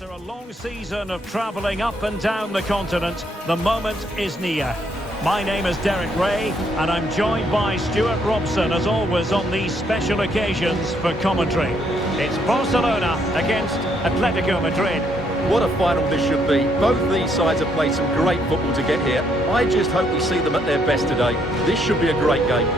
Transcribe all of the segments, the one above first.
After a long season of travelling up and down the continent, the moment is near. My name is Derek Ray, and I'm joined by Stuart Robson, as always, on these special occasions for commentary. It's Barcelona against Atletico Madrid. What a final this should be. Both these sides have played some great football to get here. I just hope we see them at their best today. This should be a great game.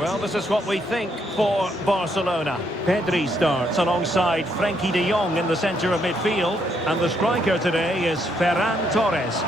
Well, this is what we think for Barcelona. Pedri starts alongside Frenkie de Jong in the centre of midfield. And the striker today is Ferran Torres.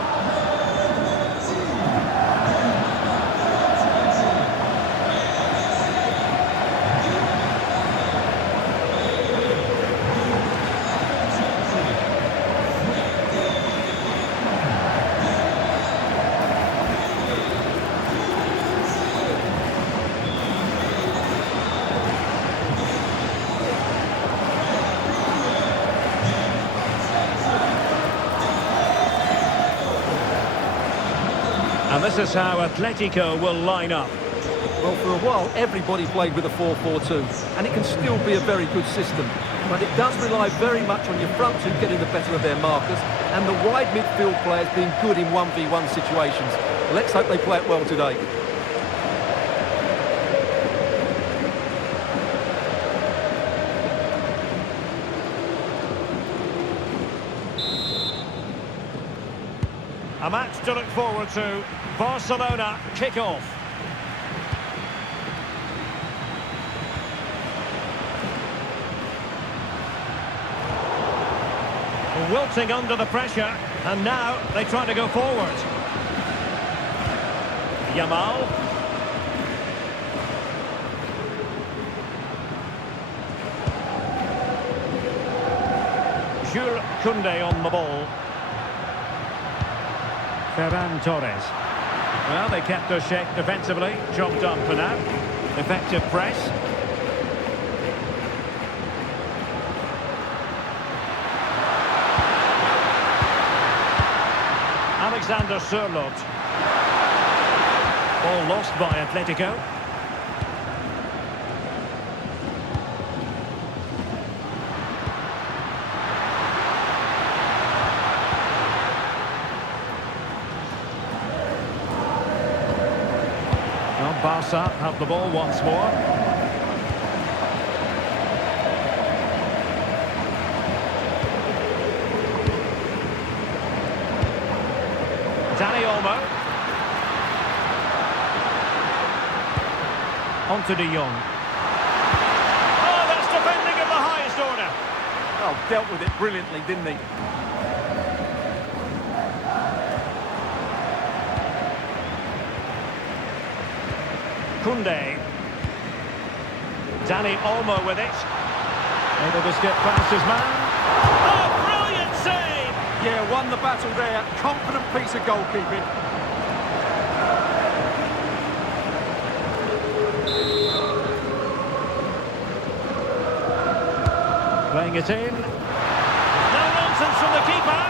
And this is how Atletico will line up. Well, for a while, everybody played with a 4-4-2, and it can still be a very good system. But it does rely very much on your front two getting the better of their markers, and the wide midfield players being good in 1v1 situations. Let's hope they play it well today. A match to look forward to. Barcelona kickoff. Wilting under the pressure, and now they try to go forward. Yamal. Jules Koundé on the ball. Ferran Torres. Well, they kept us shape defensively. Job done for now. Effective press. Alexander Sørloth. Ball lost by Atletico. Barca have the ball once more. Dani Olmo. On to de Jong. Oh, that's defending of the highest order. Oh, dealt with it brilliantly, didn't he? Koundé. Dani Olmo with it. Able to skip past his man. Oh, brilliant save! Yeah, won the battle there. Confident piece of goalkeeping. Playing it in. No nonsense from the keeper.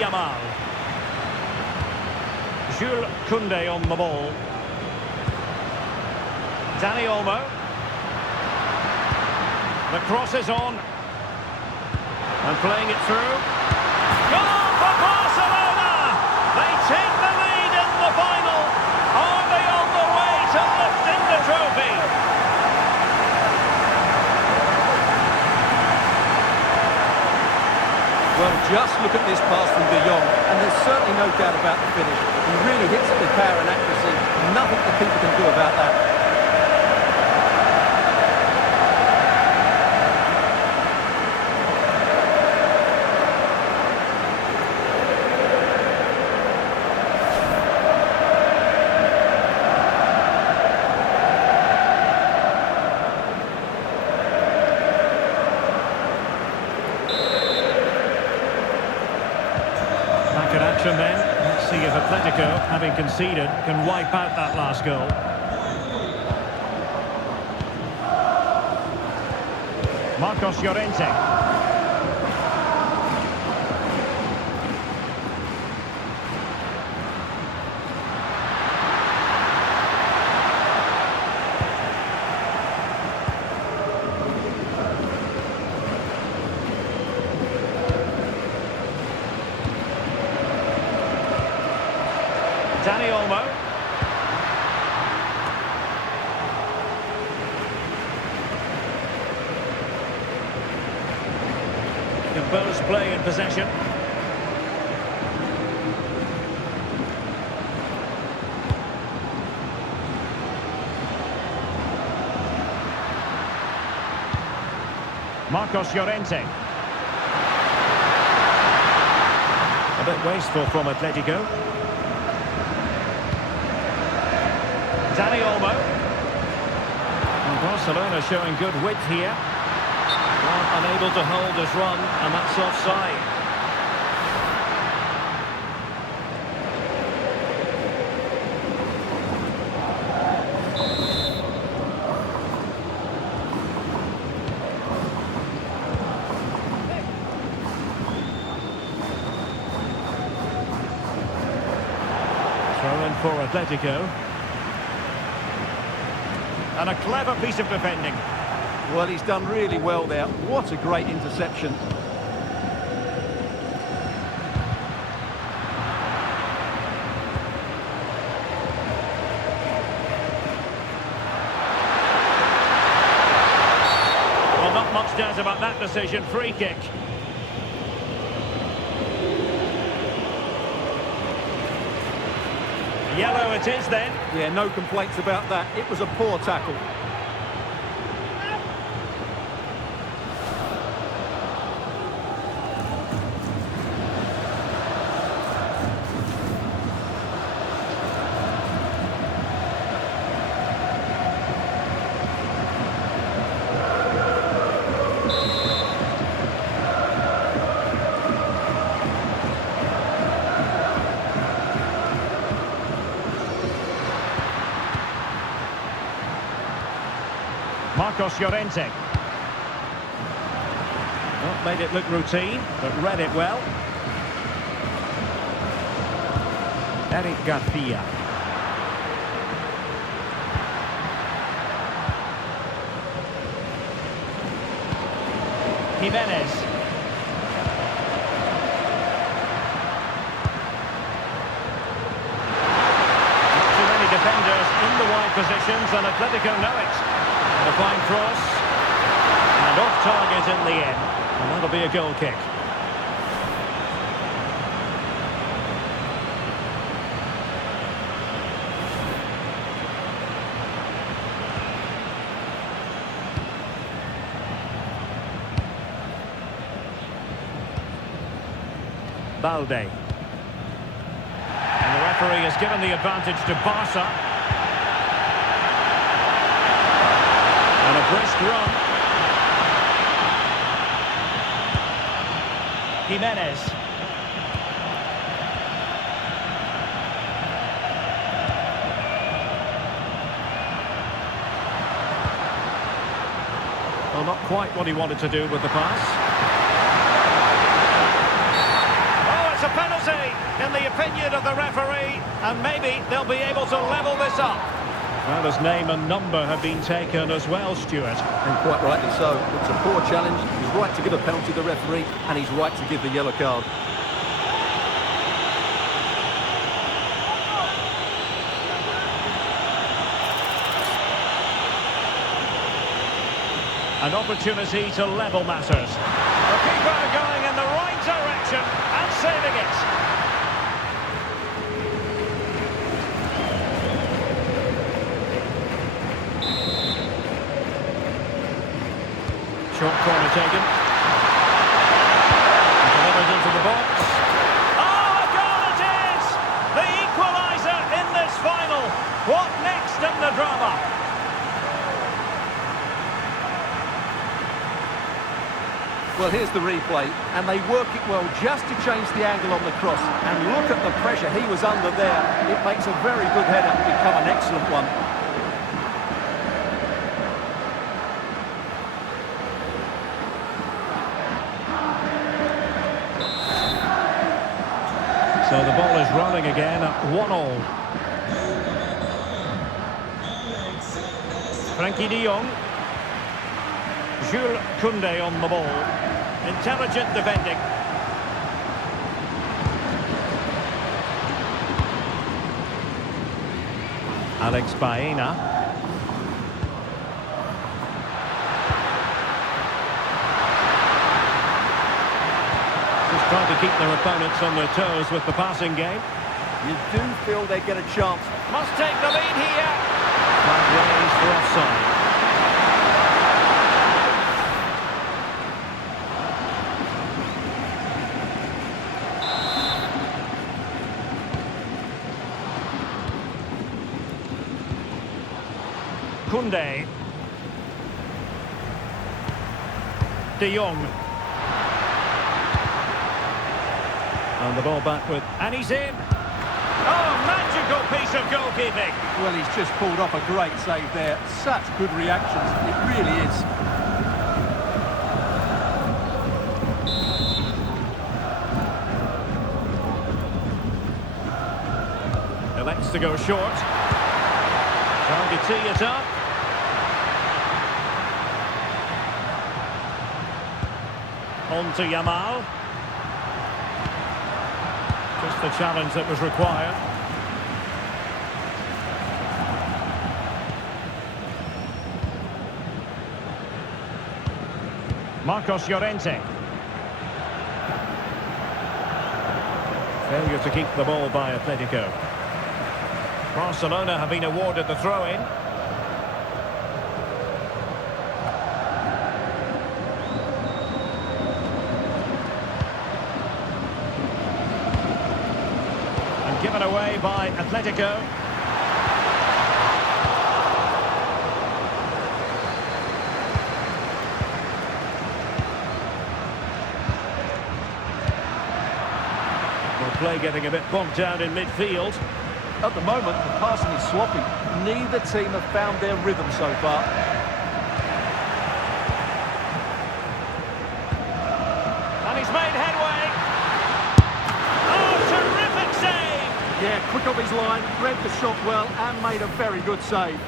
Yamal. Jules Koundé on the ball. Dani Olmo. The cross is on. And playing it through. Goal for Barcelona! They take the lead in the final. Are they on the way to lifting the trophy? Well, just look at this pass from de Jong, and there's certainly no doubt about the finish. He really hits it with power and accuracy. nothing the keeper can do about that. Back in action then. Let's see if Atletico, having conceded, can wipe out that last goal. Marcos Llorente. Dani Olmo. Composed play in possession. Marcos Llorente. A bit wasteful from Atletico. Dani Olmo. And Barcelona showing good width here. Well, unable to hold his run, and that's offside. Throw in for Atletico. And a clever piece of defending. Well, he's done really well there. What a great interception. Well, not much doubt about that decision. Free kick. Yellow it is then. Yeah, no complaints about that. It was a poor tackle. Marcos Llorente. Not made it look routine, but read it well. Eric Garcia. Jimenez. Not too many defenders in the wide positions, and Atletico know it. A fine cross, and off target in the end, and that'll be a goal kick. Balde. And the referee has given the advantage to Barca. And a brisk run. Jimenez. Well, not quite what he wanted to do with the pass. Oh, it's a penalty, in the opinion of the referee, and maybe they'll be able to level this up. Well, his name and number have been taken as well, Stuart. And quite rightly so. It's a poor challenge. He's right to give a penalty to the referee, and he's right to give the yellow card. An opportunity to level matters. The keeper going in the right direction and saving it. Short corner taken. Delivered into the box. Oh, a goal it is! The equaliser in this final. What next in the drama? Well, here's the replay, and they work it well just to change the angle on the cross. And look at the pressure he was under there. It makes a very good header become an excellent one. So the ball is rolling again at 1-1. Frankie de Jong. Jules Koundé on the ball. Intelligent defending. Alex Baena. Just trying to keep their opponents on their toes with the passing game. You do feel they get a chance. Must take the lead here. Flag raised for offside. Koundé. De Jong. And the ball back with... And he's in! Oh, magical piece of goalkeeping! Well, he's just pulled off a great save there. Such good reactions. It really is. Elects to go short. Trying to tee it up. On to Yamal. Just the challenge that was required. Marcos Llorente. Failure to keep the ball by Atletico. Barcelona have been awarded the throw-in. And given away by Atletico. Well, play getting a bit bogged down in midfield. At the moment, the passing is sloppy. Neither team have found their rhythm so far. And he's made headway. Oh, terrific save! Yeah, quick off his line, read the shot well, and made a very good save.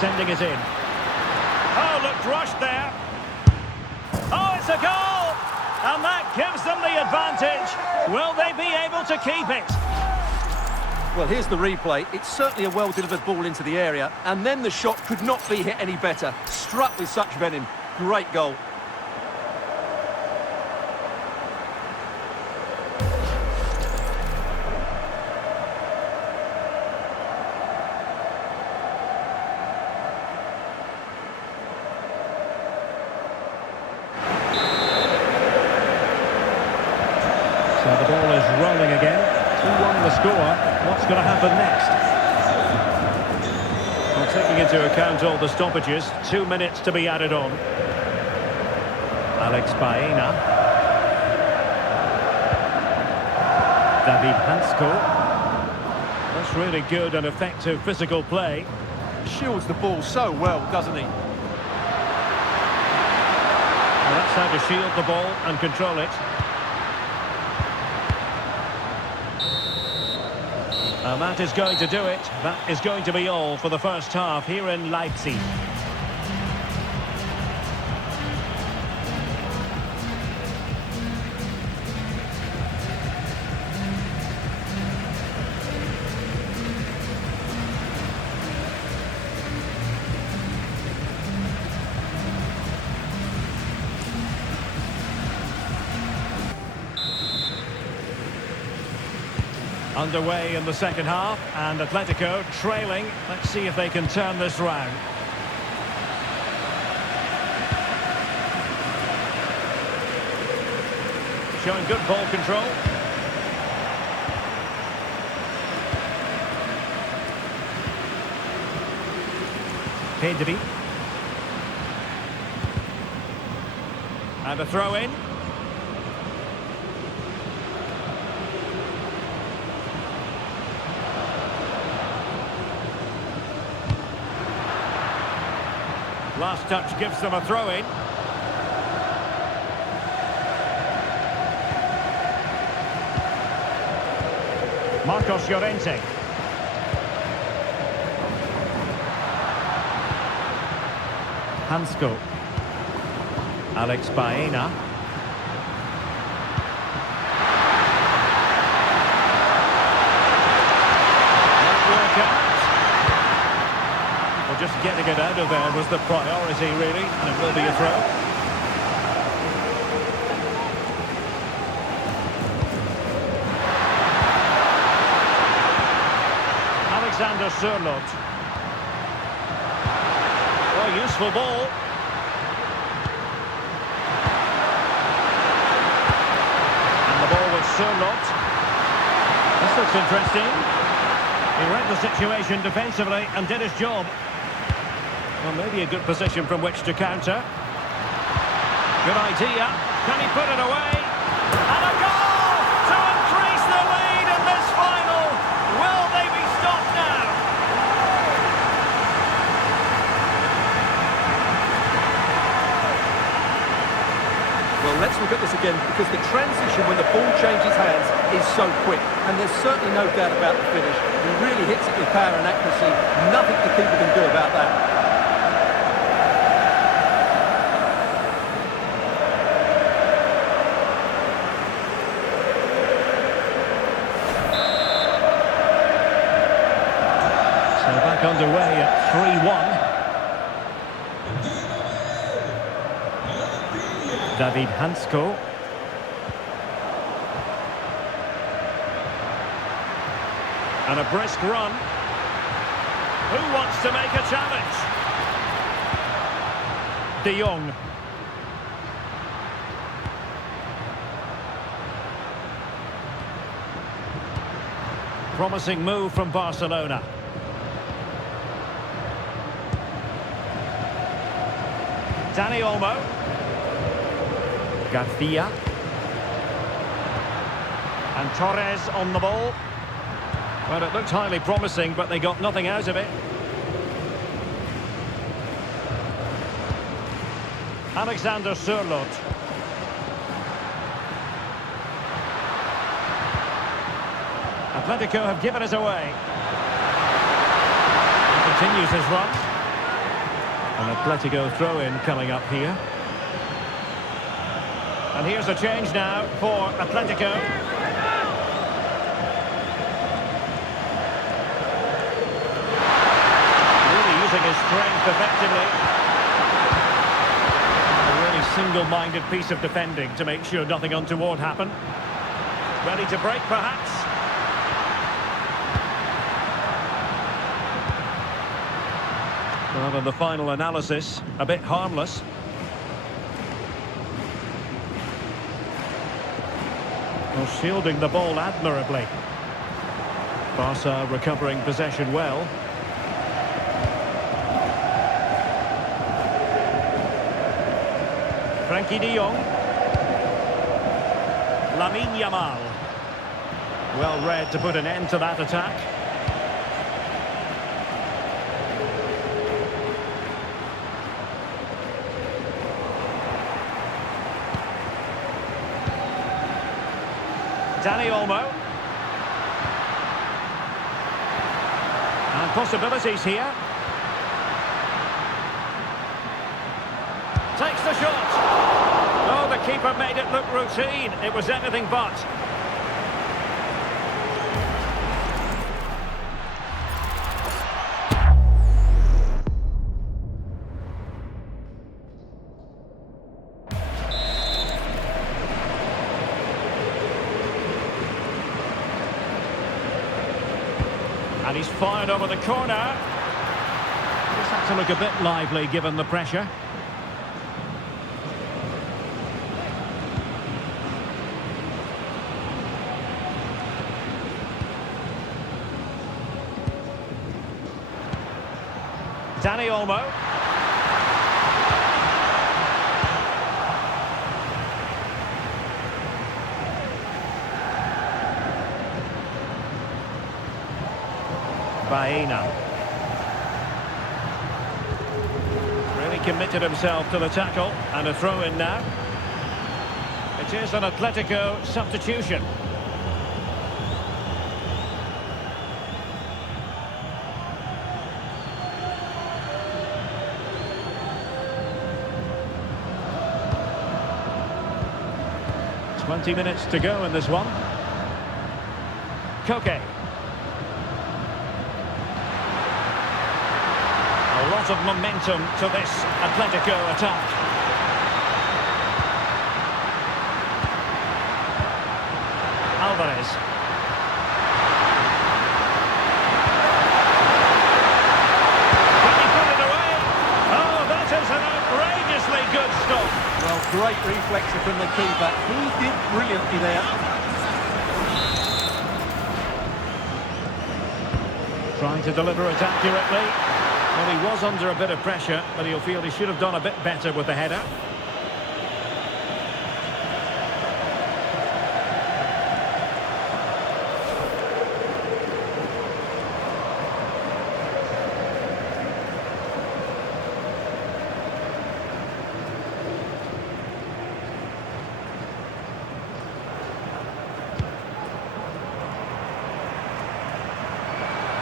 Sending it in. Oh, looked rushed there. Oh, it's a goal! And that gives them the advantage. Will they be able to keep it? Well, here's the replay. It's certainly a well-delivered ball into the area, and then the shot could not be hit any better. Struck with such venom. Great goal. So the ball is rolling again. 2-1 the score. What's going to happen next? Well, taking into account all the stoppages, 2 minutes to be added on. Alex Baena. David Hansko. That's really good and effective physical play. Shields the ball so well, doesn't he? Well, that's how to shield the ball and control it. And that is going to do it. That is going to be all for the first half here in Leipzig. Underway in the second half, and Atletico trailing. Let's see if they can turn this round. Showing good ball control. Pedri. And a throw in. Last touch gives them a throw in. Marcos Llorente. Hansko. Alex Baena. Won't work out. Well, just getting it out of there was the priority, really, and it will be a throw. Alexander Sørloth. Oh, useful ball. And the ball with Sørloth. This looks interesting. He read the situation defensively and did his job. Well, maybe a good position from which to counter. Good idea. Can he put it away? And a goal to increase the lead in this final. Will they be stopped now? Well, let's look at this again, because the transition when the ball changes hands is so quick, and there's certainly no doubt about the finish. He really hits it with power and accuracy. Nothing the keeper can do about that. Back underway at 3-1. David Hansko. And a brisk run. Who wants to make a challenge? De Jong. Promising move from Barcelona. Dani Olmo. Garcia. And Torres on the ball. Well, it looked highly promising, but they got nothing out of it. Alexander Sørloth. Atletico have given it away. He continues his run. An Atletico throw-in coming up here. And here's a change now for Atletico. Really using his strength effectively. A really single-minded piece of defending to make sure nothing untoward happened. Ready to break, perhaps? Well, in the final analysis, a bit harmless. Well, shielding the ball admirably. Barca recovering possession well. Frankie de Jong. Yamal. Well read to put an end to that attack. Dani Olmo. And possibilities here. Takes the shot. Oh, the keeper made it look routine. It was anything but. he's fired over the corner. Just had to look a bit lively given the pressure. Dani Olmo. Baena. Really committed himself to the tackle, and a throw in now. It is an Atletico substitution. Twenty minutes to go in this one. Koke. A lot of momentum to this Atletico attack. Alvarez. Can he put it away? Oh, that is an outrageously good stop. Well, great reflexes from the keeper. He did brilliantly there. Trying to deliver it accurately. Well, he was under a bit of pressure, but he'll feel he should have done a bit better with the header.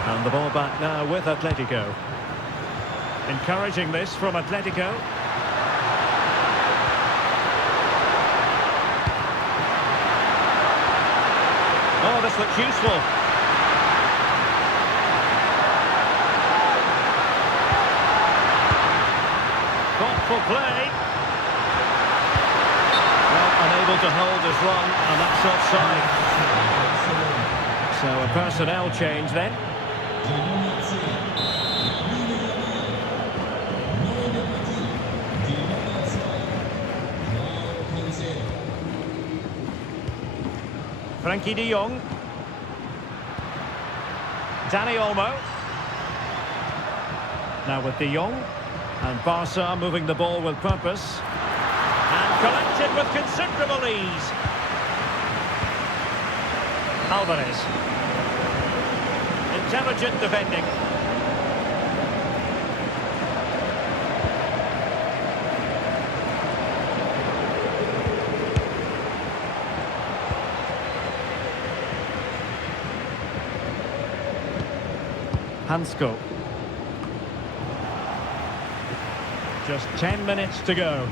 And the ball back now with Atletico. Encouraging this from Atletico. Oh, this looks useful. Thoughtful play. Well, unable to hold his run, and that's offside. So a personnel change then. Frankie de Jong. Dani Olmo. Now with de Jong. And Barca moving the ball with purpose. And collected with considerable ease. Alvarez. Intelligent defending. Hansko. Just 10 minutes to go.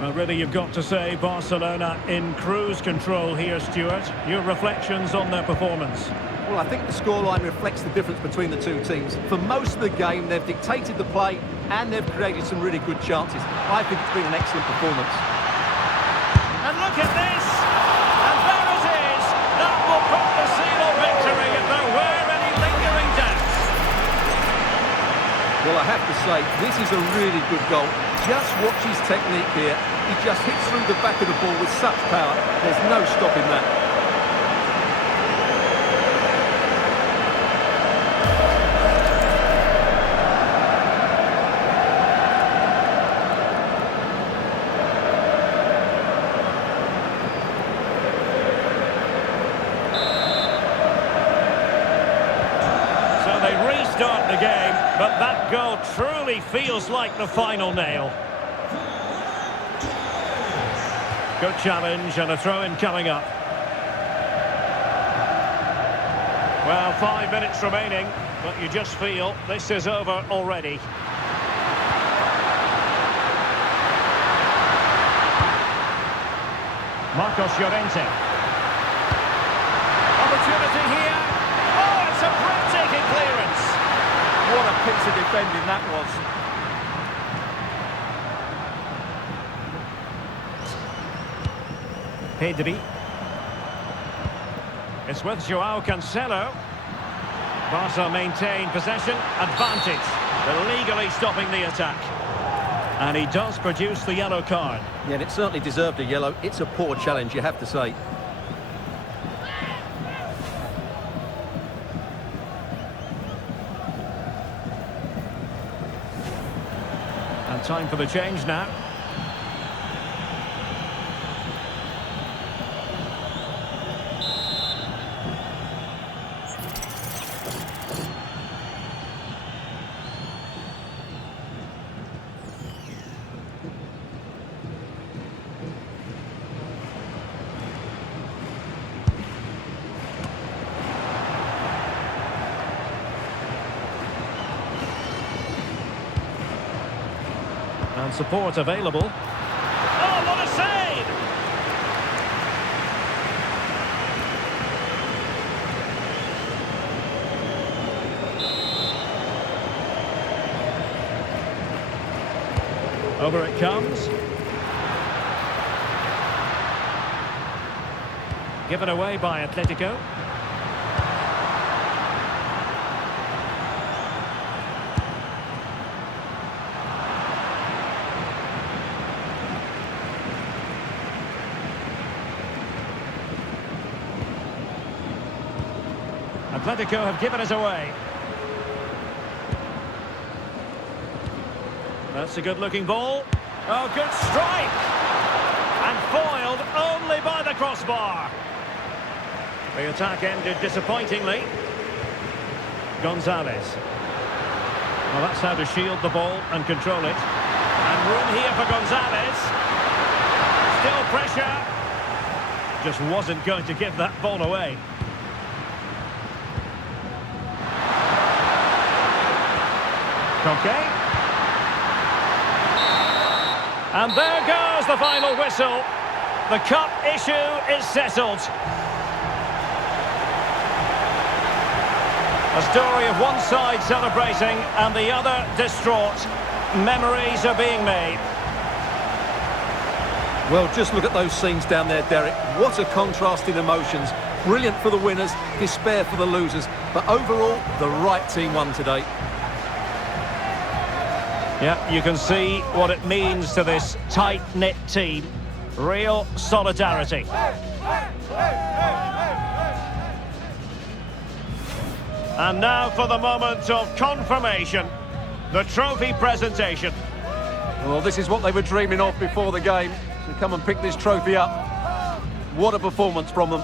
Well, really, you've got to say Barcelona in cruise control here, Stuart. Your reflections on their performance? Well, I think the scoreline reflects the difference between the two teams. For most of the game, they've dictated the play and they've created some really good chances. I think it's been an excellent performance. And look at this! And there it is! That will put the seal of victory if there were any lingering doubts. Well, I have to say, this is a really good goal. Just watch his technique here. He just hits through the back of the ball with such power. There's no stopping that. So they restart the game, but that goal truly feels like the final nail. Good challenge and a throw-in coming up. Well, 5 minutes remaining, but you just feel this is over already. Marcos Llorente. Opportunity here. Oh, it's a breathtaking clearance. What a piece of defending that was. Pedri. It's with Joao Cancelo. Barca maintain possession, advantage. They're legally stopping the attack. And he does produce the yellow card. Yeah, and it certainly deserved a yellow. It's a poor challenge, you have to say. And time for the change now. And support available. Oh, what a save! Over it comes. Given away by Atletico. Atletico have given it away. That's a good-looking ball. Oh, good strike! And foiled only by the crossbar. The attack ended disappointingly. Gonzalez. Well, that's how to shield the ball and control it. And room here for Gonzalez. Still pressure. Just wasn't going to give that ball away. Okay. And there goes the final whistle. The cup issue is settled. A story of one side celebrating and the other distraught. Memories are being made. Well, just look at those scenes down there, Derek. What a contrast in emotions. Brilliant for the winners, despair for the losers. But overall, the right team won today. Yeah, you can see what it means to this tight-knit team. Real solidarity. And now for the moment of confirmation. The trophy presentation. Well, this is what they were dreaming of before the game. To come and pick this trophy up. What a performance from them.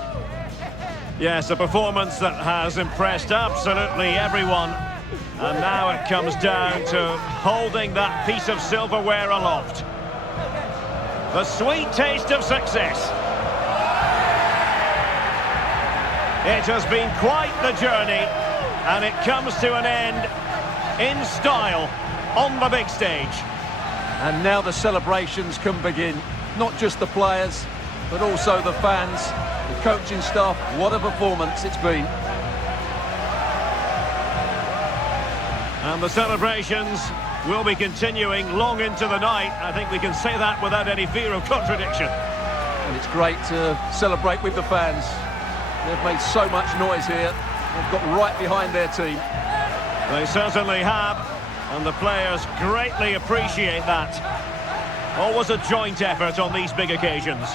Yes, a performance that has impressed absolutely everyone. And now it comes down to holding that piece of silverware aloft. The sweet taste of success. It has been quite the journey, and it comes to an end in style on the big stage. And now the celebrations can begin. Not just the players, but also the fans, the coaching staff. What a performance it's been. And the celebrations will be continuing long into the night. I think we can say that without any fear of contradiction. And it's great to celebrate with the fans. They've made so much noise here. They've got right behind their team. They certainly have, and the players greatly appreciate that. Always a joint effort on these big occasions.